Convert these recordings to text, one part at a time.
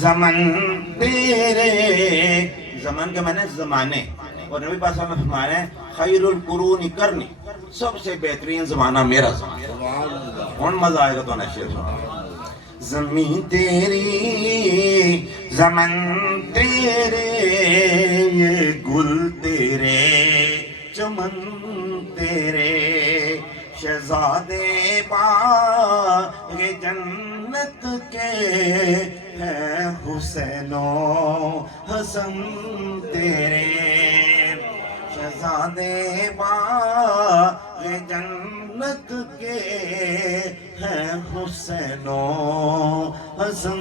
زمن تیرے، زمن کے معنی زمانے، اور نبی پاک صلی اللہ علیہ وسلم فرمانے خیر القرون کرنی، سب سے بہترین زمانہ میرا زمانہ. کون مزہ آئے گا تو نشیر سنا. زمین تیری، زمن تیرے، یہ گل تیرے، چمن تیرے، شہزادے باغ جنت کے ہیں حسین و حسن تیرے. شہزادے باغ جنت کے ہیں حسین و حسن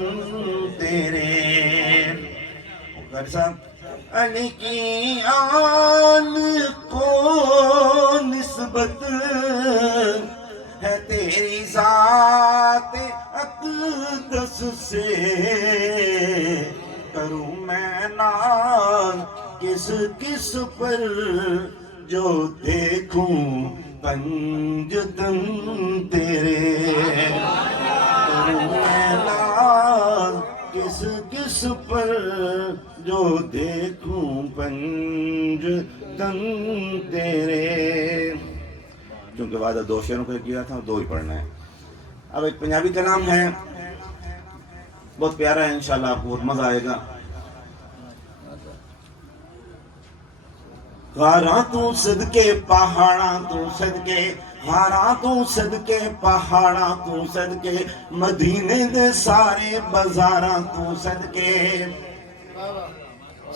تیرے. علی کی آل کو نسبت ہے تیری ذات اقدس سے، کروں میں ناز کس کس پر جو دیکھوں پنجتن تیرے. کروں میں ناز کس کس پر جو دیکھوں پنجتن تیرے. چونکہ وعدہ دو شعروں کو کیا تھا، دو ہی پڑھنا ہے. اب ایک پنجابی کلام ہے، بہت پیارا ہے، انشاءاللہ آپ کو بہت مزہ آئے گا. غاراں تو صدقے پہاڑاں تو صدقے، غاراں تو صدقے پہاڑاں تو صدقے، مدینے دے سارے بازاراں تو صدقے.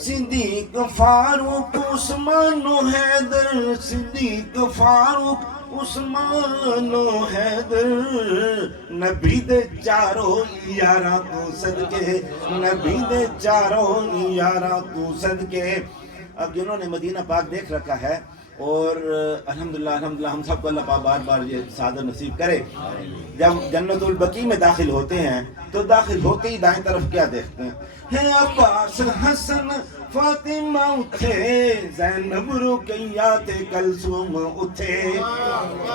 صدیق فاروق عثمان و حیدر، صدیق فاروق عثمان و حیدر، نبی دے چاروں یاراں تو صدقے، نبی دے چاروں یاراں تو صدقے. اب جنہوں نے مدینہ پاک دیکھ رکھا ہے، اور الحمدللہ ہم سب کو اللہ پاک بار بار یہ سعادت نصیب کرے، جب جنت البقیع میں داخل ہوتے ہیں تو داخل ہوتے ہی دائیں طرف کیا دیکھتے ہیں؟ ہے عباس حسن فاطمہ اٹھے، زینب رقیہ تے کلثوم اٹھے.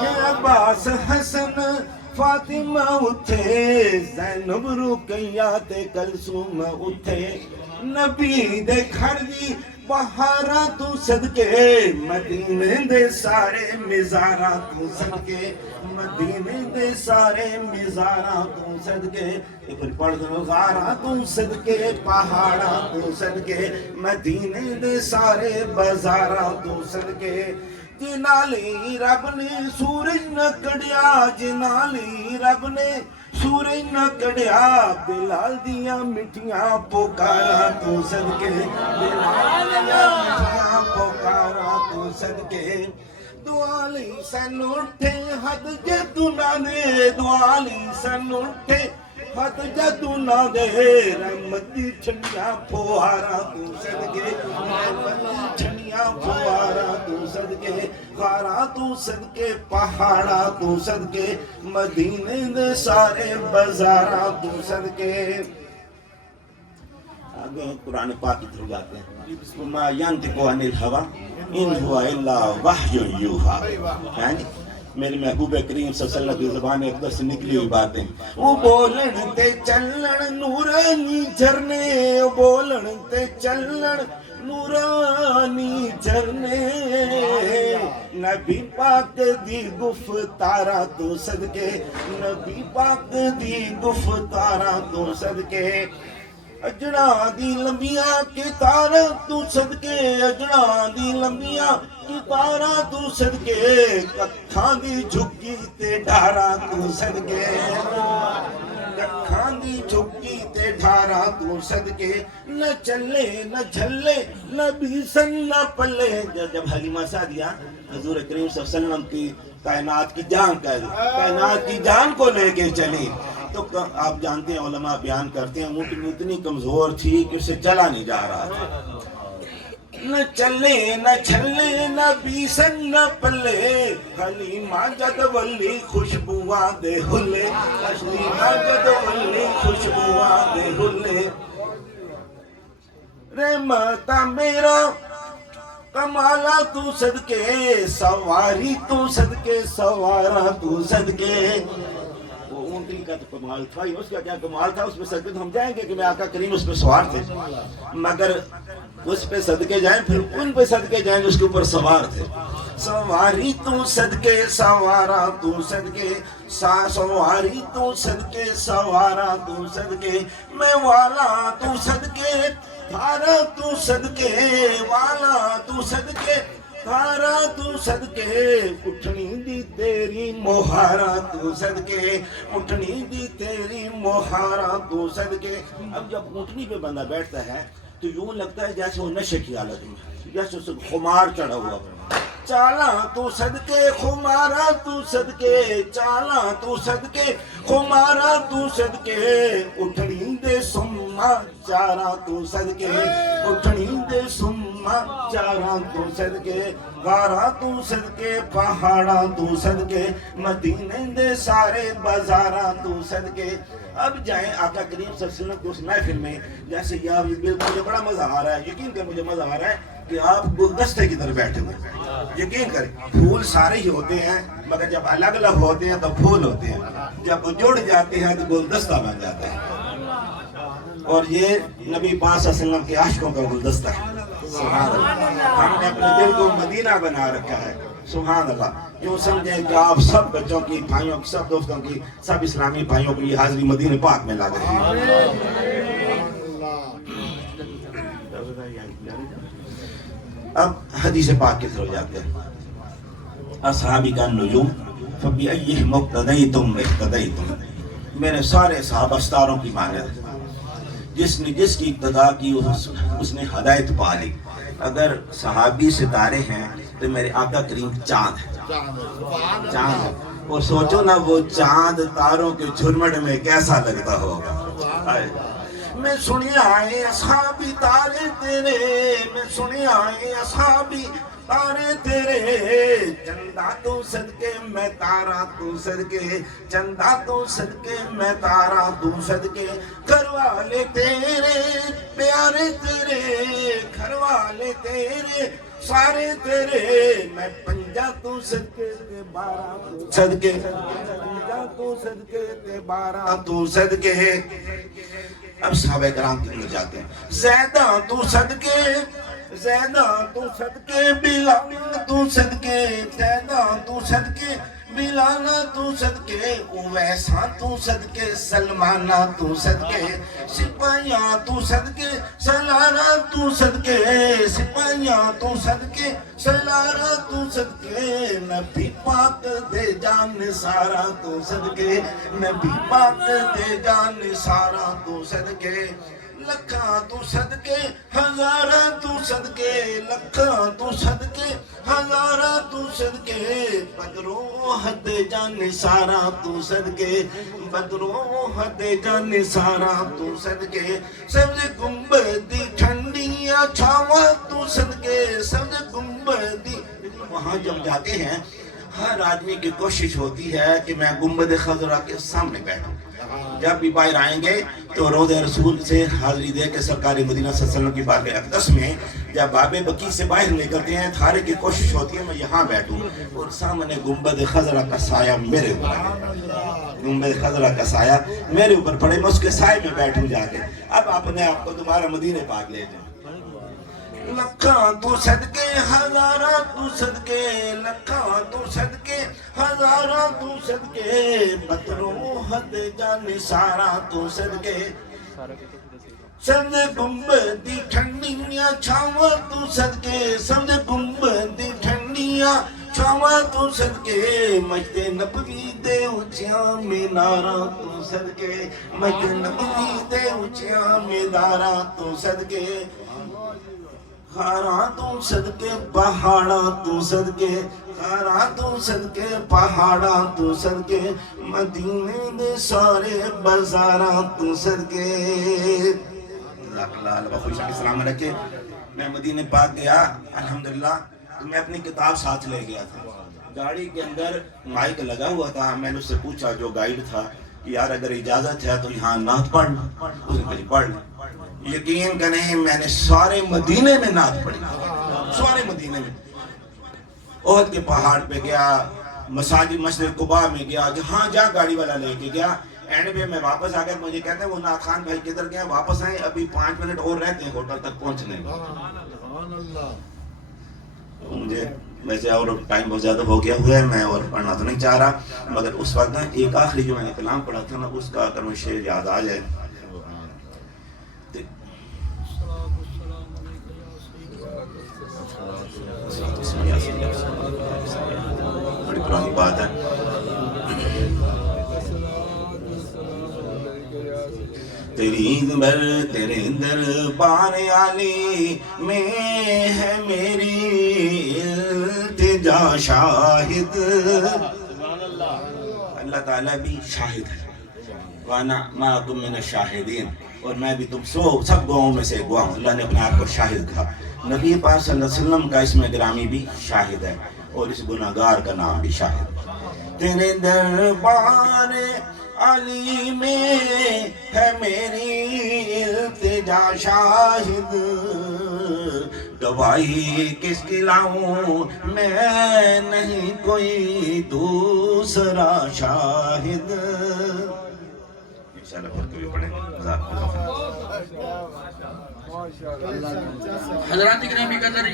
ہے عباس حسن فاطمہ اٹھے، زینب رقیہ تے کلثوم اٹھے. نبی دے گھر دی بہاراں تو صدقے، مدینے دے سارے مزاراں تو صدقے، مدینے دے سارے مزاراں تو صدقے. ایک پھر پڑھ دو. غاراں تو صدقے پہاڑاں تو صدقے، مدینے دے سارے بازاراں تو صدقے. جنالی رب نے سورج نہ کڑیا، جنالی رب نے سورج نہ کڑیا، بلال دیاں مٹھیاں پکاراں تو صدقے، بلال دیاں مٹھیاں پکاراں تو صدقے. دعالی سن اٹھے حد جدنا دے، دعالی سن اٹھے حد جدنا دے، رحمت دی چھڑیاں پھواراں تو صدقے، رحمت دی چھڑیاں پھواراں تو صدقے. غاراں تو صدقے پہاڑاں تو صدقے، مدینے دے سارے بازاراں تو صدقے. آگے قرآن پاک کی طرف جاتے ہیں. وَمَا يَنْطِقُ عَنِ الْهَوَىٰ إِنْ هُوَ إِلَّا وَحْيٌ يُوحَىٰ. یعنی میرے محبوب کریم صلی اللہ علیہ وسلم کی زبان اقدس سے نکلی ہوئی باتیں. وہ بولن تے چلن نورانی جھرنے، وہ بولن تے چلن نورانی جھرنے، نبی پاک دی گفتاراں تو صدقے، نبی پاک دی گفتاراں تو صدقے. اجڑاں دی لمبیاں کتاراں تو صدقے، اجڑاں دی لمبیاں کتاراں تو صدقے، ککھاں دی جھکی تے ڈھاراں تو صدقے، ککھاں دی جھکی تے ڈھاراں تو صدقے. نہ چلے نہ جھلے نہ بیسن نہ پلے. جب حلیمہ سعدیہ حضور کریم صلی اللہ علیہ وسلم کی کائنات کی جان کائنات کی جان کو لے کے چلی، تو آپ جانتے ہیں علماء بیان کرتے ہیں اونٹنی اتنی کمزور تھی کہ اسے چلا نہیں جا رہا تھا. نہ چلے نہ چھلے نہ بیسن نہ پلے، حلیمہ جد ولی خوشبواں دے ہلے، حلیمہ جد ولی خوشبواں دے ہلے. رحمتہ میرا کمالا تو صدقے، سواری تو صدقے، سوارا تو صدقے. اونٹنی کا تو کمال تھا ہی، اس کا کیا کمال تھا، اس پہ صدقے تو ہم جائیں گے کہ میں آقا کریم اس پہ سوار تھے، مگر اس پہ صدقے جائیں پھر ان پہ صدقے جائیں جو اس کے اوپر سوار تھے. سواری تو صدقے سوارا تو صدقے سواری تو صدقے سوارا تو صدقے میں والا تو صدقے تھارا تو صدقے والا تو صدقے تھارا تو صدقے اٹھنی دی تیری مہارا تو صدقے اٹھنی دی تیری مہارا تو صدقے. اب جب اونٹنی پہ بندہ بیٹھتا ہے تو یوں لگتا ہے جیسے وہ نشے کی حالت میں، جیسے اسے خمار چڑھا ہوا. چالا تو صدقے خمارا تو صدقے چالا تو صدقے خمارا تو صدقے اٹھنی دے سما چارا تو صدقے اٹھنی دے سما چارا تو صدقے غارا تو صدقے پہاڑا تو صدقے مدینے دے سارے بازارا تو صدقے. اب جائیں آقا کریم صلی اللہ علیہ وسلم کی اس محفل میں، جیسے یہ آپ مجھے بڑا مزہ آ رہا ہے، یقین کر مجھے مزہ آ رہا ہے کہ آپ گلدستے کی طرح بیٹھے ہوئے ہیں. یقین کریں پھول سارے ہی ہوتے ہیں مگر جب الگ الگ ہوتے ہیں تو پھول ہوتے ہیں، جب وہ جڑ جاتے ہیں تو گلدستہ بن جاتا ہے. اور یہ نبی پاک صلی اللہ علیہ وسلم کے عاشقوں کا گلدستہ ہے. سبحان اللہ. ہم نے اپنے دل کو مدینہ بنا رکھا ہے. سبحان اللہ. یوں سمجھیں کہ آپ سب بچوں کی، بھائیوں کی، سب دوستوں کی، سب اسلامی بھائیوں کی یہ حاضری مدینہ پاک میں لاگت ہے. اب حدیث پاک کی طرف جاتے ہیں. اصحابی کا نجوم فبأیہم اقتدیتم اقتدیتم. میرے سارے صحابہ ستاروں کی مانند، جس نے جس کی اقتدا کی اس نے ہدایت پا لی. اگر صحابی ستارے ہیں تو میرے آقا کریم چاند ہے. چاند ہے. اور سوچو نا وہ چاند تاروں کے جھرمٹ میں کیسا لگتا ہوگا. میں سنیا ہے اصحابی تارے تیرے، میں سنیا ہے اصحابی تارے تیرے، چندہ تو صدقے میں تارا تو صدقے چندہ تو صدقے میں تارا تو صدقے گھر والے تیرے پیارے تیرے گھر والے تیرے سارے تیرے میں پنجا تو صدقے تے بارہ تو صدقے پنجا تو صدقے تے بارہ تو صدقے. اب صحابہ کرام کی طرف جاتے ہیں. زیدہ تو صدقے زیدہ تو صدقے بلال تو صدقے زیدہ تو صدقے بلال تو صدقے اویسا تو صدقے سلمانہ تو صدقے سپاہیاں تو صدقے سلارہ تو صدقے سپاہیاں تو صدقے سلارہ تو صدقے نبی پاک دے جان سارا تو صدقے نبی پاک دے جان سارا تو صدقے. لکھاں تو صدقے ہزارہ تو صدقے لکھاں تو صدقے ہزارہ تو صدقے بدرو حد جان سارا تو صدقے بدرو حد جان سارا تو صدقے. سبز گنبدی ٹھنڈیاں چھاواں تو صدقے سبز گنبدی. وہاں جب جاتے ہیں ہر آدمی کی کوشش ہوتی ہے کہ میں گنبد خضرا کے سامنے بیٹھوں. جب بھی باہر آئیں گے تو روضہ رسول سے حاضری دے کے سرکار مدینہ صلی اللہ علیہ وسلم کی بارگاہ اقدس میں جب باب بقیع سے باہر نکلتے ہیں ہر ایک کی کوشش ہوتی ہے میں یہاں بیٹھوں اور سامنے گنبد خضرا کا سایہ میرے اوپر گنبد خضرا کا سایہ میرے اوپر پڑے میں اس کے سائے میں بیٹھوں جا کے. اب اپنے آپ کو دوبارہ مدینہ پاک لے جائیں. لکھاں تو صدقے ہزارہ تو صدقے لکھاں تو صدقے ہزارہ تو صدقے بدرو حد جان سارا تو صدقے. سبز گنبدی ٹھنڈیاں چھاواں تو صدقے سبز گنبدی ٹھنڈیاں چھاواں تو صدقے مسجد نبوی دے اونچیاں میناراں تو صدقے مسجد نبوی دے اونچیاں میناراں تو صدقے. خاراں تو صدقے پہاڑاں تو صدقے خاراں تو صدقے پہاڑاں تو صدقے مدینے دے سارے بازاراں تو صدقے. اللہ خوش آگے سلام رکھے. میں مدینہ پاک گیا الحمدللہ تو میں اپنی کتاب ساتھ لے گیا تھا. گاڑی کے اندر مائک لگا ہوا تھا. میں نے اس سے پوچھا جو گائیڈ تھا کہ یار اگر اجازت ہے تو یہاں نعت پڑھ اس نے کہا پڑھ. یقین کریں میں نے سارے مدینے میں نعت پڑھی سارے مدینے میں. احد کے پہاڑ پہ گیا مسجد قباء میں گیا، جہاں جہاں گاڑی والا لے کے گیا، اینڈ پہ میں واپس آ گیا، مجھے کہتے ہیں وہ نعت خان بھائی کدھر گئے، واپس آئے، ابھی 5 منٹ اور رہتے ہیں ہوٹل تک پہنچنے میں۔ مجھے ویسے اور ٹائم بہت زیادہ ہو گیا ہوا ہے، میں اور پڑھنا تو نہیں چاہ رہا، مگر اس وقت ایک آخری جو میں نے کلام پڑھا تھا نا، اس کا اگر مجھے شعر یاد آ جائے۔ بڑی پرانی بات ہے۔ تیرے دربار عالی میں ہے میری التجا شاہد، اللہ تعالیٰ بھی شاہد ہے، وانا معکم من الشاہدین، اور میں بھی تم سب گواہوں میں سے گواہ ہوں۔ اللہ نے اپنے آپ کو شاہد کہا، نبی پاک صلی اللہ علیہ وسلم کا اسم گرامی بھی شاہد ہے، اور اس گناہگار کا نام بھی شاہد ہے۔ تیرے دربار علی میں ہے میری التجا شاہد، گواہی کس کی لاؤں میں نہیں کوئی دوسرا شاہد۔ انشاءاللہ پھر کبھی پڑھیں گے۔ حضرات گرامی کا ذریعہ